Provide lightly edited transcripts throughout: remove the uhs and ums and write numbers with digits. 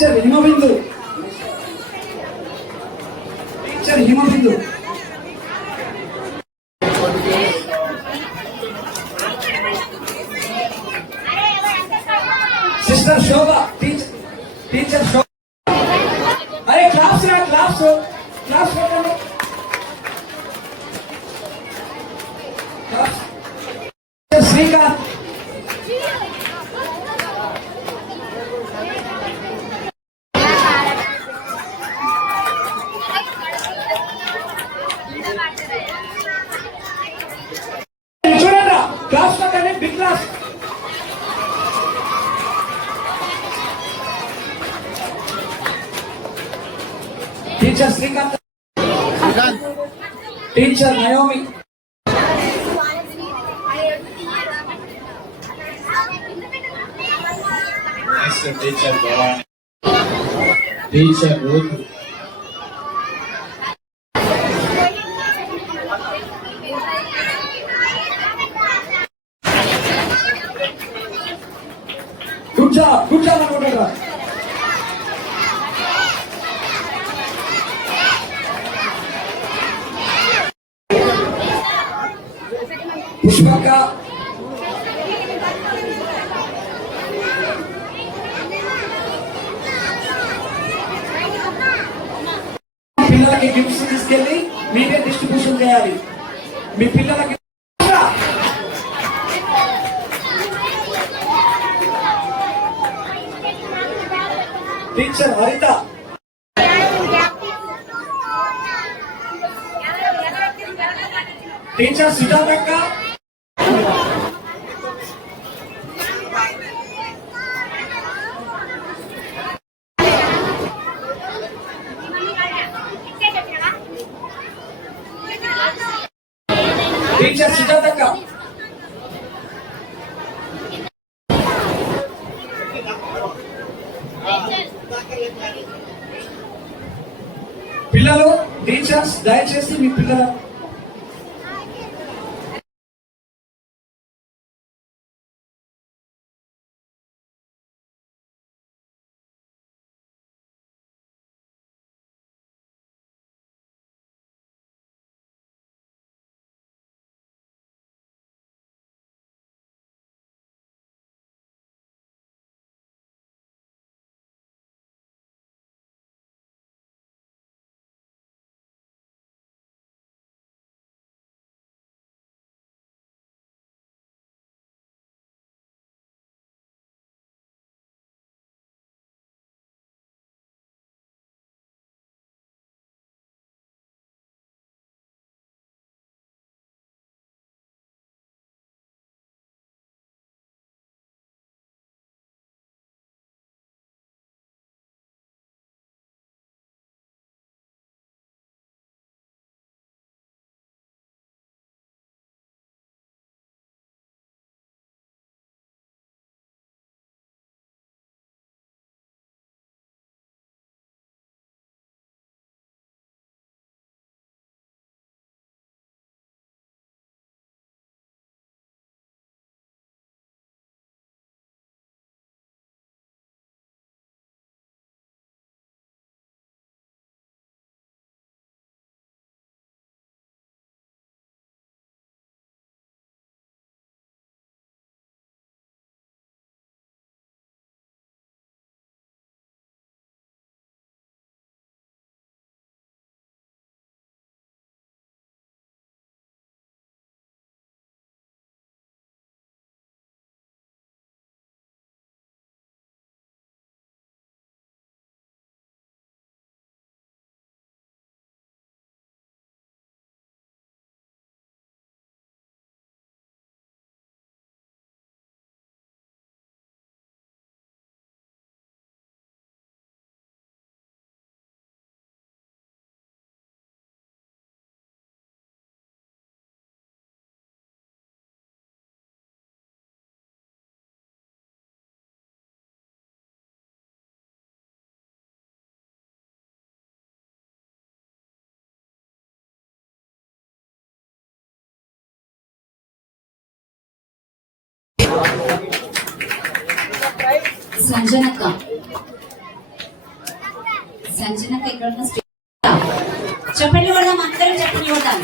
టీచర్ Himabindu, teacher Himabindu, sister Shobha, teacher Shobha. అరే class రా, class class పెట్టండి. శ్రీకాంత్, చూడండి క్లాస్ పెట్టండి, big class. Teacher Srikanth, teacher Naomi, teacher Bhavani, teacher Ruth, good job, good job అనుకుంటారా. పుష్పక, పిల్లలకి గిఫ్ట్స్ తీసుకెళ్ళి మీరే డిస్ట్రిబ్యూషన్ చేయాలి. మీ పిల్లలకి టీచర్ హరిత, టీచర్ సుజాతక్క, టీచర్ సుజాతక్క, పిల్లలు టీచర్స్ దయచేసి మీ పిల్లల సంజనక్క, సంజనక ఇక్కడ ఉన్న చెప్పండి కొడదాం, అందరం చెప్పండి కొడదాం.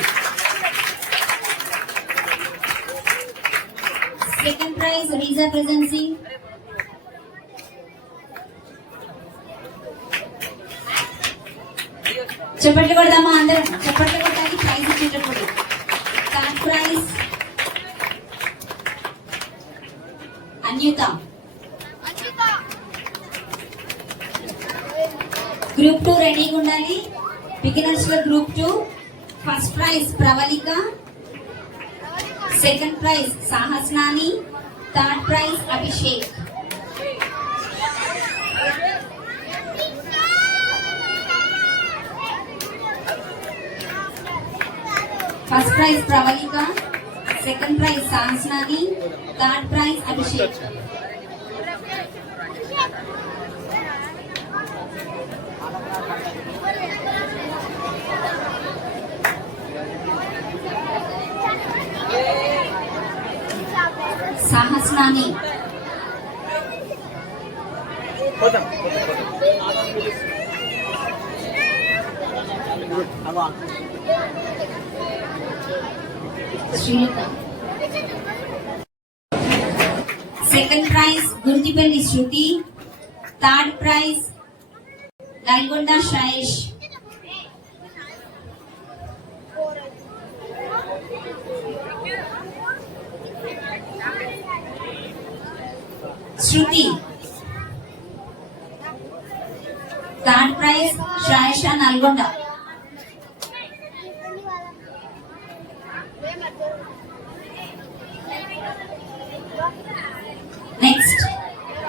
Second prize Reeza presence. చెప్పట్లు కొడదామా అందరం, చెప్పట్లు కొట్టాలి ప్రైజ్ ఇచ్చేటప్పుడు. థర్డ్ ప్రైజ్ అన్యుత. గ్రూప్ 2 రెడీగా ఉండాలి. బిగినర్స్ లో group 2. First prize Pravalika, second prize Sahasnani, third prize Abhishek. First prize Pravalika, second prize Sahasnani, third prize Abhishek. Sahasnani. Srilatha. Second prize Guntipalli Shruti, third prize Nalgonda Shreyash. Shruti. Third prize Shreyasha Nalgonda. Next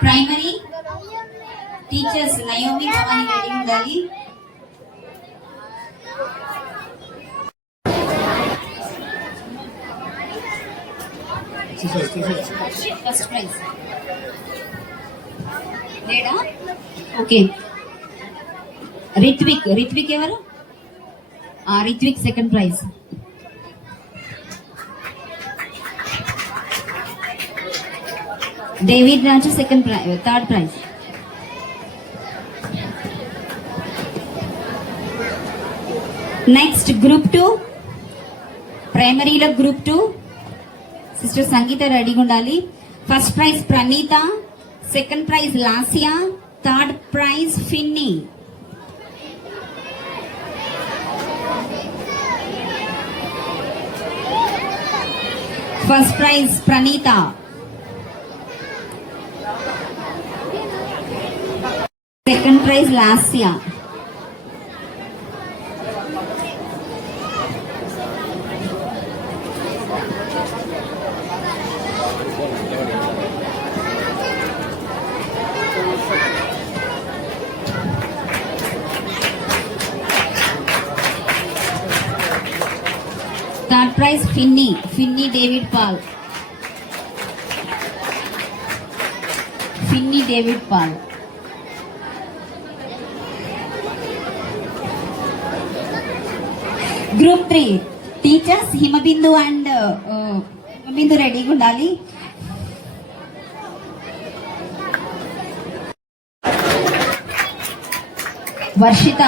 primary teachers Naomi Bhavani ready ఉండాలి. ఫస్ట్ ప్రైజ్ లేడా? ఓకే. రిత్విక్. రిత్విక్ ఎవరు? Ritvik second prize. David Raju second prize, third prize. Next group 2 ప్రైమరీలో group 2 sister సంగీత రెడీగా ఉండాలి. First prize Praneetha, second prize Lasiya, third prize Finny. First prize Praneetha, second prize Lasiya. Third prize Finny. Finny David Paul. Finny David Paul. Group 3 teachers Himabindu and Himabindu రెడీగా ఉండాలి. Varshitha.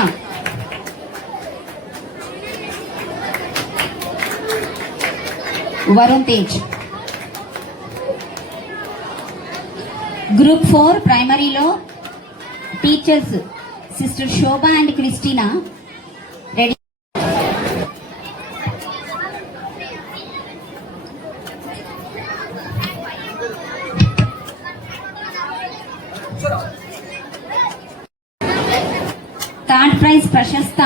Varun Tej. Group 4 ప్రైమరీలో teachers sister Shobha and Christina ready. Third prize Prashastha.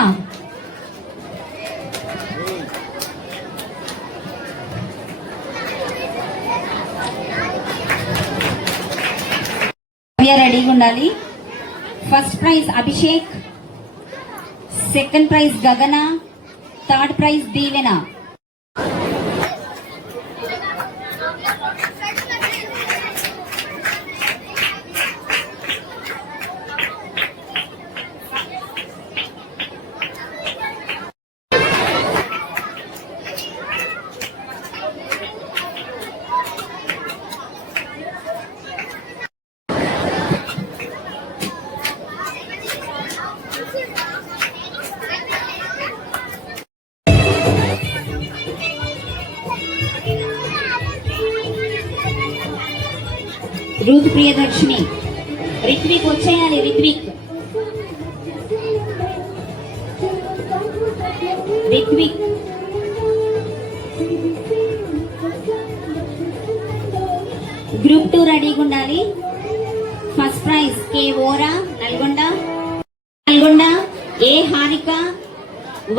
రెడీగా ఉండాలి. First prize Abhishek, second prize Gagana, third prize Deevena. Ruth Priyadarshini. Ritvik వచ్చేయాలి. రిత్విక్ గ్రూప్ 2 రెడీగా ఉండాలి. First prize K ఓరా Nalgonda, A Harika,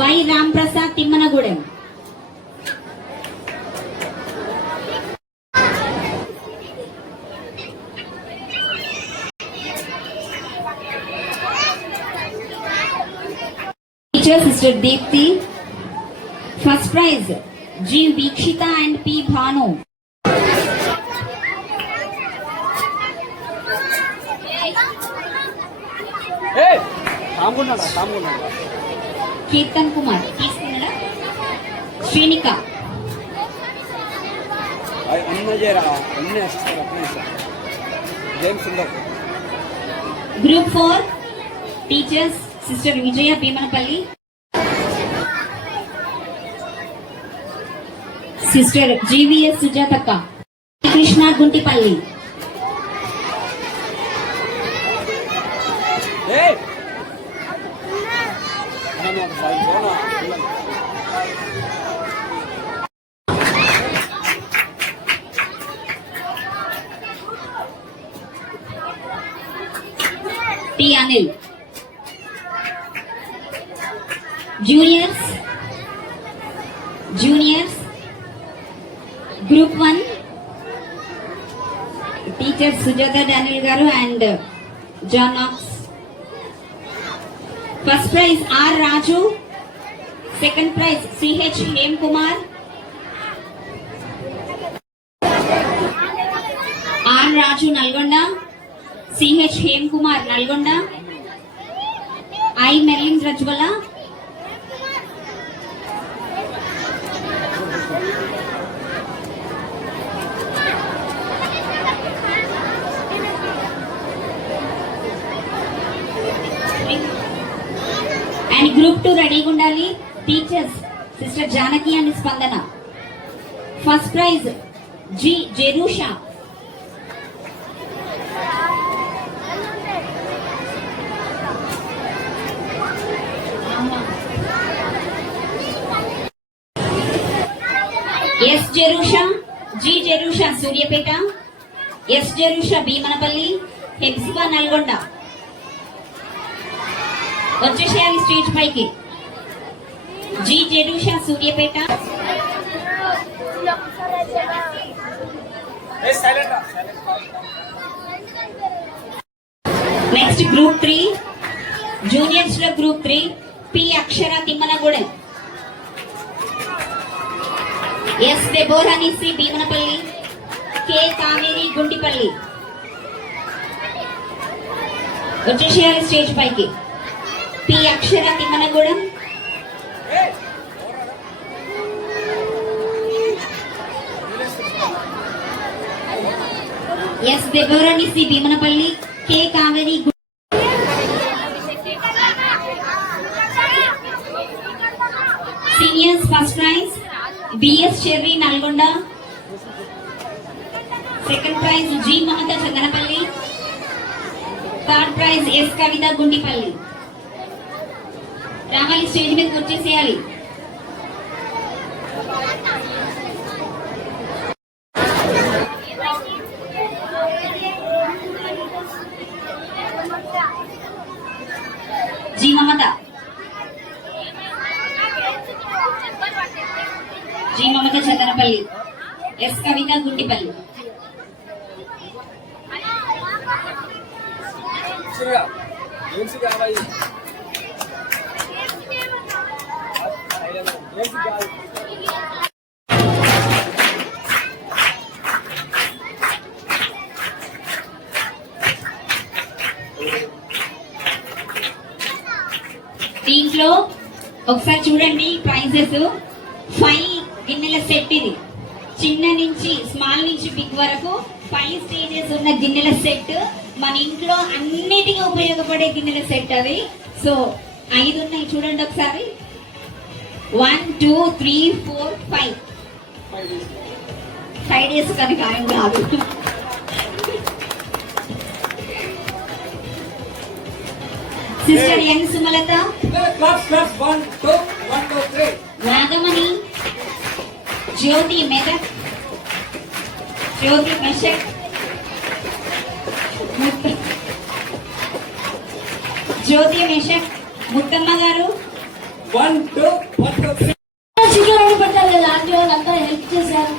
Y Ram Prasad Thimmanagudem. Teacher sister Deepthi. First prize G Veekshitha and P Bhanu. Keerthan Kumar తీసుకున్నాడా. Srinika. Group 4 teachers sister Vijaya Bheemanapalli, sister GVS సుజాతక్క, Krishna Guntipalli. T Anil. Juniors group 1 teacher Sujatha Daniel garu and John Knox. First prize R Raju, second prize CH Hem Kumar. R Raju Nalgonda, CH Hem Kumar Nalgonda, I Merlin Rajwala, and group 2 రెడీగా ఉండాలి. Teachers sister Janaki and Spandana. First prize G Jerusha, S Jerusha, G Jerusha Suryapet, S Jerusha Bheemanapalli, Hephzibah Nalgonda. వచ్చేసేయాలి stage పైకి. G Jerusha Suryapet. Next group 3 juniors లో group 3 P Akshara Thimmanagudem, S డెబోరానిసి Bheemanapalli, K Kaveri Guntipalli. వచ్చేసేయాలి stage పైకి. P Akshara Thimmanagudem, S డెబోరానిసి Bheemanapalli, K Kaveri. Seniors first prize BS Cherry Nalgonda, second prize G Mamatha Chandanapalli, third prize S Kavitha గుంటిపల్లి. రావాలి స్టేజ్ మీదకి వచ్చేసేయాలి. జి మమత, జి మమత చందనపల్లి, ఎస్ కవిత గుంటిపల్లి. దీంట్లో ఒకసారి చూడండి ప్రైజెస్. 5 గిన్నెల సెట్. ఇది చిన్న నుంచి స్మాల్ నుంచి బిగ్ వరకు 5 స్టేజెస్ ఉన్న గిన్నెల సెట్. మన ఇంట్లో అన్నిటికీ ఉపయోగపడే గిన్నెల సెట్ అవి. సో 5 ఉన్నాయి చూడండి ఒకసారి. 1 2 3 4 5 డేస్ కానీ ఖాయం కాదు. సిస్టర్ ఎన్ సుమలత, Claps, claps. 1, 2, 1, 2, 3. నాగమణి, జ్యోతి మెదక్, జ్యోతి మెషక్, జ్యోతి మెషక్, ముత్తమ్మ గారు, 1, 2, 1, 2, 3. చికెన్ పెట్టాలి కదా, ఆంటీ వాళ్ళు అందరూ హెల్ప్ చేశారు.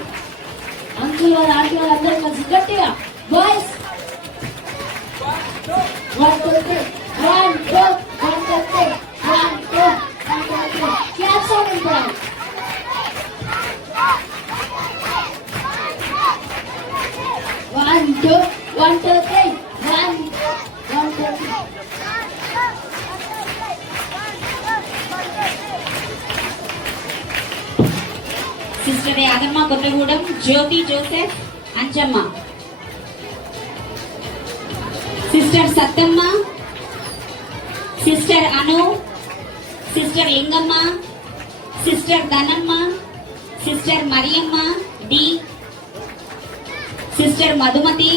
అంకుల్ వాళ్ళు ఆంటీ వాళ్ళు అందరూ కలిసి గట్టిగా బాయ్స్ 1 2 3 1 2 1 2 3 1 2 1 2 3 క్లాప్ సౌండ్ ఉండాలి. 1 2 1 2 3 1 1 2 3. Sister Yadamma Kothagudem, Jyothi Joseph, Anjamma, sister Sattamma, sister Anu, sister Lingamma, sister Dhanamma, sister Mariyamma D, sister Madhumathi,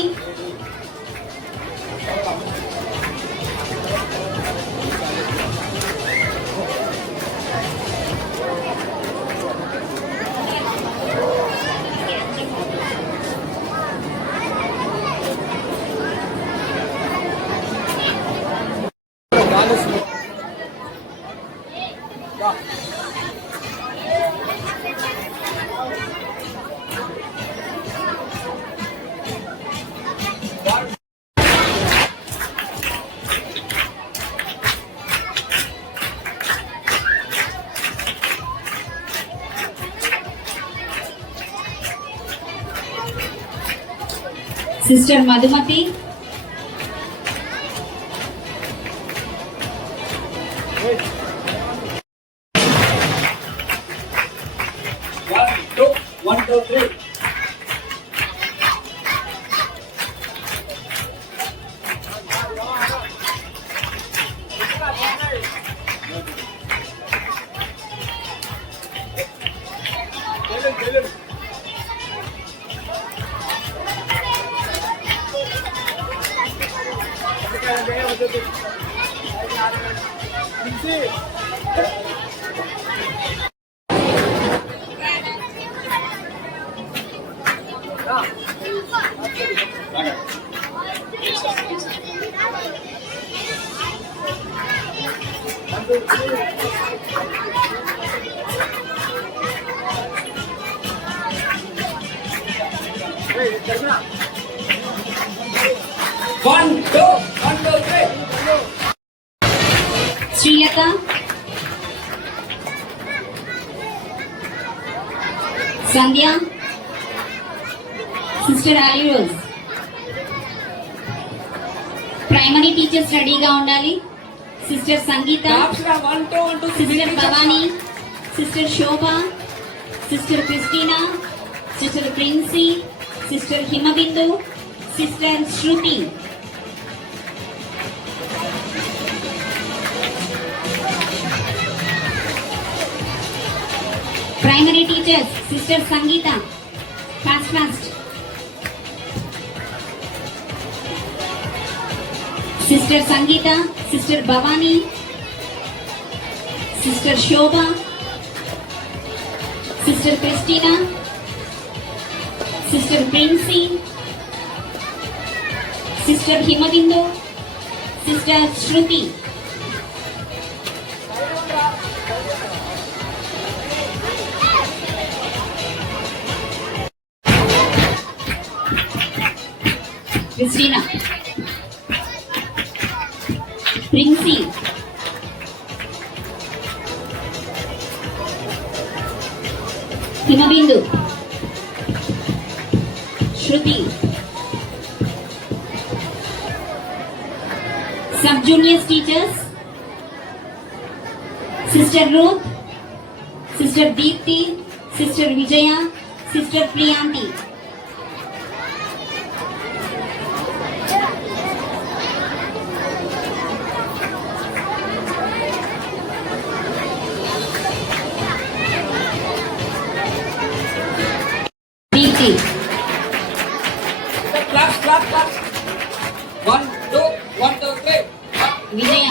sister Madhumathi, One, two, 1, 2, 3. One, two, 1, 2, 3. Srilatha, Sandhya, sister ఆలిరోజ్. ప్రైమరీ టీచర్స్ రెడీగా ఉండాలి. Sister Sangeetha, Claps, 1, 2, 1, 2, 3. Sister Bhavani, sister Shobha, sister Christina, sister Princy, sister Himabindu, sister Shruthi. Primary teachers, sister Sangeetha, fast fast. Sister Sangeetha, sister Bhavani, sister Shobha, sister Christina, sister Princy, sister Himabindu, sister Shruthi. Christina, Princy, Himabindu, Shruthi. Sub juniors teachers, sister Ruth, sister Deepthi, sister Vijaya, sister Priyanthi. Deepthi, Claps, claps, claps. 1, 2, 1, 2, 3. Vijaya,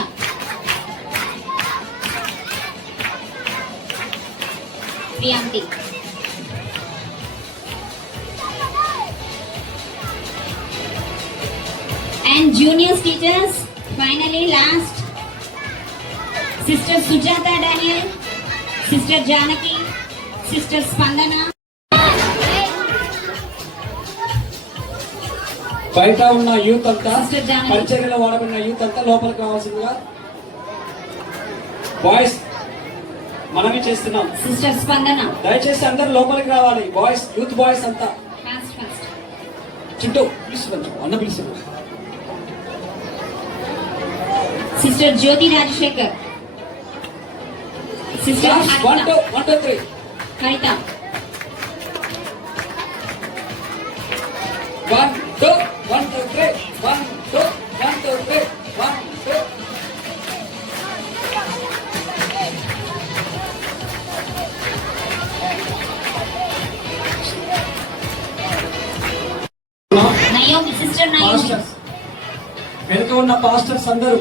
And juniors teachers, finally last, Sister Sujata Daniel, Sister Janaki, Sister Spandana. బయట ఉన్న యూత్ అంతా, Sister Janaki. పరిచర్యలో వాడబడిన యూత్ అంతా లోపలికి రావాల్సిందిగా బాయ్స్ మనవి చేస్తున్నాం. Sister Spandana. దయచేసి అందరూ లోపలికి రావాలి. బాయ్స్, యూత్ బాయ్స్ అంతా. Fast, fast. చింటూ పిలుస్తున్నాం, అన్న పిలుస్తున్నాం. Sister Jyoti Rajshekar. Sister 1, 2, Harita. 1, 2, 3. Harita. 1, 2, 1, 2, 3. 1, 2, 1, 2, 3. 1, 2. Naomi, Sister Naomi. పాస్టర్స్, వెనుక ఉన్న పాస్టర్స్ అందరూ,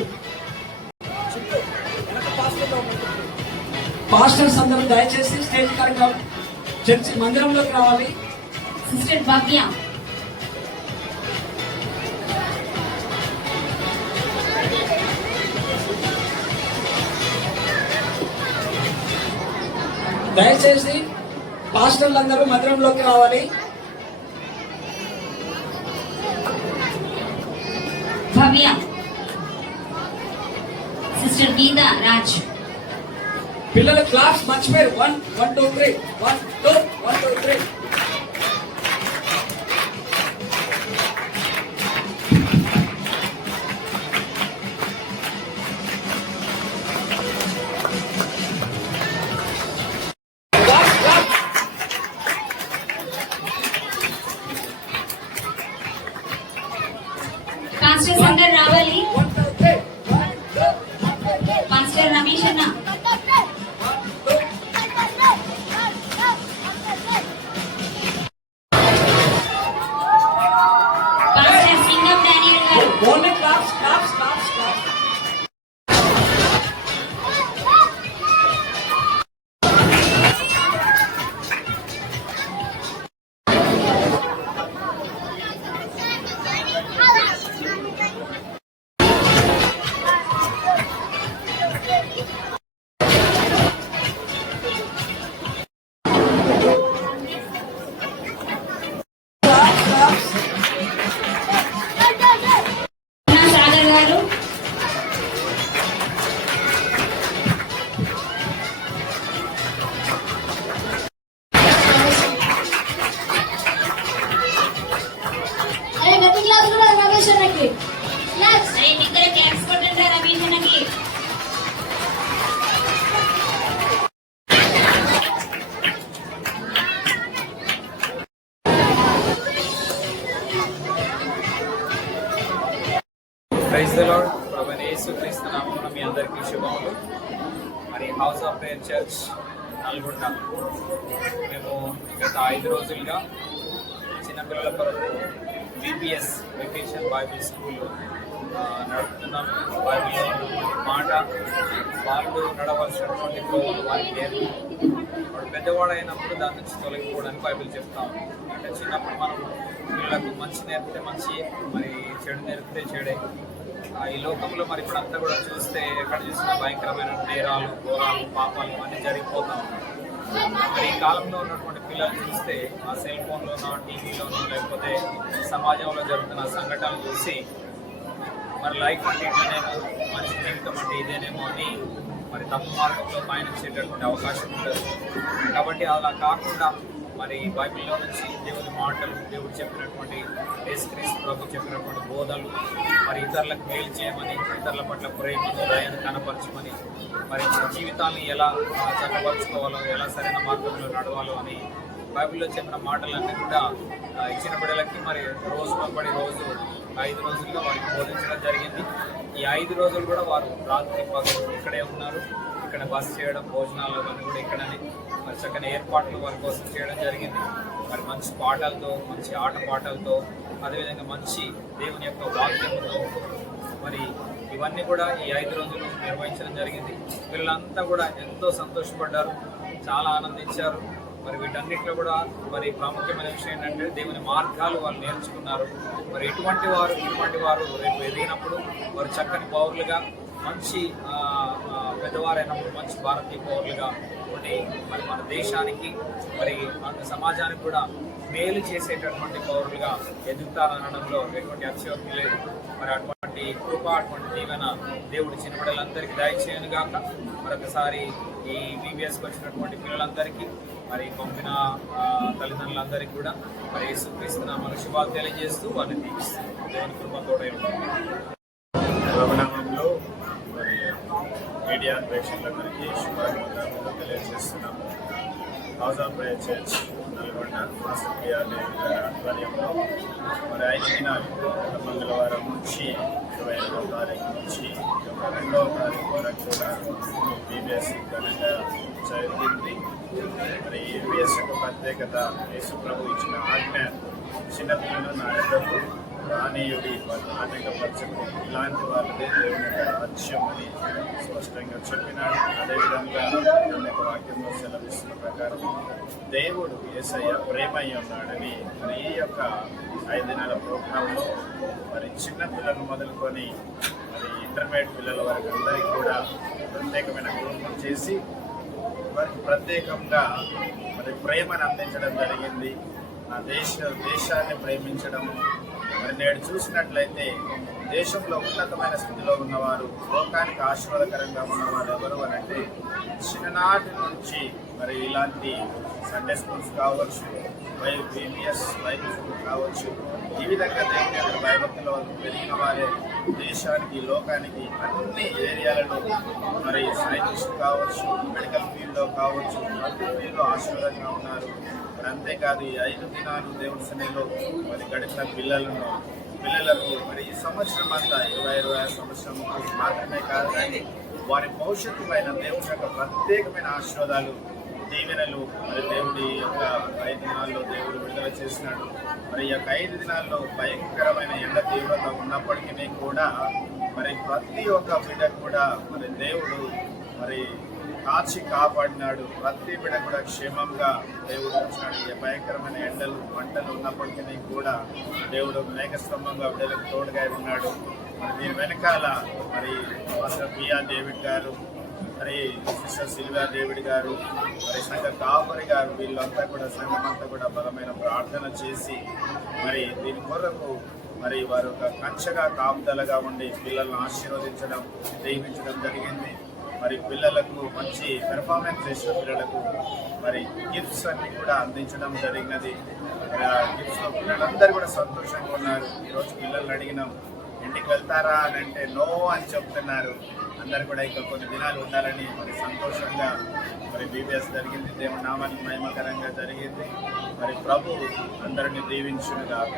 పాస్టర్స్ అందరూ దయచేసి స్టేజ్ కాడికి చర్చి మందిరంలోకి రావాలి. Sister Bhavya. దయచేసి పాస్టర్లు అందరూ మందిరంలోకి రావాలి. Bhavya. Sister Geeta Raj. పిల్లల క్లాస్ మర్చిపోయారు. 1, 1, 2, 3. 1, 2, 1, 2, 3. Class, class. Pastors అందరు రావాలి. 1, 2, 3. 1, 2, 1, 2, 3. Pastor Ramesh అన్న. Pastor Singam Daniel గారు. Only class, class, class, class. Class, class. అన్నా సాగర్ గారు. అరే గట్టి క్లాస్ కూడా రమేష్ అన్నకి క్లాస్. అరే దగ్గర క్లాప్స్ కొట్టండి రమేష్ అన్నకి. Praise the Lord. ప్రభువైన యేసుక్రీస్తు నామమున మీ అందరికీ శుభములు. మరి house of prayer church Nalgonda మేము గత 5 రోజులుగా చిన్నపిల్లల కొరకు VBS వెకేషన్ బైబిల్ స్కూల్ నడుపుతున్నాం. బైబిల్లో ఉన్నటువంటి మాట వాళ్ళు నడవలసినటువంటి గోవులు వారికి నేర్పు. వాడు పెద్దవాడైనప్పుడు దాని నుంచి తొలగిపోవడానికి బైబిల్ చెప్తాం. అంటే చిన్నప్పుడు మనం పిల్లలకు మంచి నేర్పితే మంచి, మరి చెడు నేర్పితే చెడే. ఈ లోకంలో మరి ఇప్పుడంతా కూడా చూస్తే ఎక్కడ చూసినా భయంకరమైన నేరాలు, ఘోరాలు, పాపాలు ఇవన్నీ జరిగిపోతా ఉన్నాయి. మరి ఈ కాలంలో ఉన్నటువంటి పిల్లలు చూస్తే ఆ సెల్ ఫోన్లోనో, టీవీలోనో, లేకపోతే సమాజంలో జరుగుతున్న సంఘటనలు చూసి మరి లైఫ్ అంటే ఇట్లనేమో, మంచి జీవితం అంటే ఇదేనేమో అని మరి తప్పు మార్గంలో పయనించేటటువంటి అవకాశం ఉంటుంది. కాబట్టి అలా కాకుండా మరి బైబిల్లో నుంచి దేవుని మాటలు, దేవుడు చెప్పినటువంటి యేసుక్రీస్తు ప్రభు చెప్పినటువంటి బోధలు, మరి ఇతరులకు మేలు చేయమని, ఇతరుల పట్ల ప్రేమను, దయను కనపరచమని, మరి జీవితాన్ని ఎలా చక్కపరుచుకోవాలో, ఎలా సరైన మార్గంలో నడవాలో అని బైబిల్లో చెప్పిన మాటలన్నీ కూడా ఇచ్చిన బిడ్డలకి మరి రోజు వెంబడి రోజు 5 రోజులుగా వారికి బోధించడం జరిగింది. ఈ 5 రోజులు కూడా వారు రాత్రి పగలు ఇక్కడే ఉన్నారు. ఇక్కడ బస చేయడం, భోజనాలు అవన్నీ కూడా ఇక్కడనే మరి చక్కని ఏర్పాట్లు వారి కోసం చేయడం జరిగింది. మరి మంచి పాటలతో, మంచి ఆట పాటలతో, అదేవిధంగా మంచి దేవుని యొక్క వాక్యంతో మరి ఇవన్నీ కూడా ఈ 5 రోజులు నిర్వహించడం జరిగింది. పిల్లలంతా కూడా ఎంతో సంతోషపడ్డారు, చాలా ఆనందించారు. మరి వీటన్నిటిలో కూడా మరి ప్రాముఖ్యమైన విషయం ఏంటంటే దేవుని మార్గాలు వాళ్ళు నేర్చుకున్నారు. మరి ఇటువంటి వారు రేపు ఎదిగినప్పుడు వారు చక్కని పౌరులుగా, మంచి పెద్దవారైనప్పుడు మంచి భారతీయ పౌరులుగా ఉండి మరి మన దేశానికి మరి మన సమాజానికి కూడా మేలు చేసేటటువంటి పౌరులుగా ఎదుగుతారనడంలో ఎటువంటి అతిశయోక్తి లేదు. మరి అటువంటి కృప, అటువంటి దీవెన దేవుడు చిన్న బిడ్డలందరికీ దయచేయను గాక. మరొకసారి ఈ VBSకి వచ్చినటువంటి పిల్లలందరికీ, మరి పంపిన తల్లిదండ్రులందరికీ కూడా మరి యేసుక్రీస్తు నామములో శుభాలు తెలియజేస్తూ వారిని దీవిస్తాం. దేవుని కృప తోడై ఉంటుంది. ప్రభునామంలో మరి మీడియా ప్రేక్షకులందరికీ శుభాకాంక్షలు తెలియజేస్తున్నాము. House of prayer church Nalgonda master PR David గారి ఆధ్వర్యంలో మరి 5 దినాలు మంగళవారం నుంచి 25వ తారీఖు నుంచి 2వ తారీఖు వరకు కూడా VBS ఘనంగా జరిగింది. మరి VBS యొక్క ప్రత్యేకత, యేసు ప్రభు ఇచ్చిన ఆజ్ఞ, చిన్నపిల్లలు నా ఎద్దకు రానీయుడి, వాళ్ళు ఆటంకపరచకు, ఇలాంటి వాళ్ళదే దేవుని యొక్క రాజ్యం అని స్పష్టంగా చెప్పినాడు. అదేవిధంగా దేవుని యొక్క వాక్యంలో సెలవిస్తున్న ప్రకారం దేవుడు యేసయ్య ప్రేమయ్య ఉన్నాడని మరి ఈ యొక్క 5 దినాల ప్రోగ్రాంలో మరి చిన్న పిల్లలు మొదలుకొని మరి ఇంటర్మీడియట్ పిల్లల వరకు అందరికీ కూడా ప్రత్యేకమైన గ్రూపులు చేసి వారికి ప్రత్యేకంగా మరి ప్రేమను అందించడం జరిగింది. ఆ దేశాన్ని ప్రేమించడము. మరి నేడు చూసినట్లయితే దేశంలో ఉన్నతమైన స్థితిలో ఉన్నవారు, లోకానికి ఆశీర్వాదకరంగా ఉన్నవారు ఎవరు అని అంటే చిన్ననాటి నుంచి మరి ఇలాంటి సండే స్కూల్స్ కావచ్చు, VBS బైబిల్ స్కూల్ కావచ్చు, ఈ విధంగా దేవుని యొక్క భయభక్తిలో పెరిగిన వారే దేశానికి, లోకానికి అన్ని ఏరియాలలో మరి సైంటిస్ట్ కావచ్చు, మెడికల్ ఫీల్డ్లో కావచ్చు, ప్రతి ఫీల్డ్లో ఆశీర్వాదంగా ఉన్నారు. మరి అంతేకాదు ఈ 5 దినాలు దేవుడి సన్నిధిలో మరి గడిపిన పిల్లలకు మరి ఈ సంవత్సరం అంతా 2026 సంవత్సరం మాత్రమే కాదు కానీ వారి భవిష్యత్తు పైన దేవుడి యొక్క ప్రత్యేకమైన ఆశీర్వాదాలు, దీవెనలు మరి దేవుడి యొక్క 5 దినాల్లో దేవుడు విడుదల చేసినాడు. మరి ఈ యొక్క 5 దినాల్లో భయంకరమైన ఎండ తీవ్రత ఉన్నప్పటికీ కూడా మరి ప్రతి ఒక్క బిడ్డ కూడా మరి దేవుడు మరి కాచి కాపాడినాడు. ప్రతి బిడ్డ కూడా క్షేమంగా దేవుడు వచ్చినాడు. ఈ భయంకరమైన ఎండలు, మంటలు ఉన్నప్పటికీ కూడా దేవుడు మేఘస్తంభంగా బిడ్డలకు తోడుగా ఉన్నాడు. మరి దీని వెనకాల మరి మాస్టర్ పిఆర్ డేవిడ్ గారు, మరి సిస్టర్ సిల్వియా డేవిడ్ గారు, మరి సంఘ కాపరి గారు, వీళ్ళంతా కూడా సంఘం అంతా కూడా బలమైన ప్రార్థన చేసి మరి దీని కొరకు మరి వారు ఒక కంచెగా కాపుదలగా ఉండి పిల్లలను ఆశీర్వదించడం, దీవించడం జరిగింది. మరి పిల్లలకు మంచి పెర్ఫార్మెన్స్ చేసిన పిల్లలకు మరి గిఫ్ట్స్ అన్ని కూడా అందించడం జరిగినది. గిఫ్ట్స్లో పిల్లలందరూ కూడా సంతోషంగా ఉన్నారు. ఈరోజు పిల్లల్ని అడిగినాం ఇంటికి వెళ్తారా అని అంటే నో అని చెప్తున్నారు. అందరు కూడా ఇంకా కొన్ని దినాలు ఉండాలని మరి సంతోషంగా మరి VBS జరిగింది. దేవుని నామానికి మహిమకరంగా జరిగింది. మరి ప్రభు అందరినీ దీవించును గాక.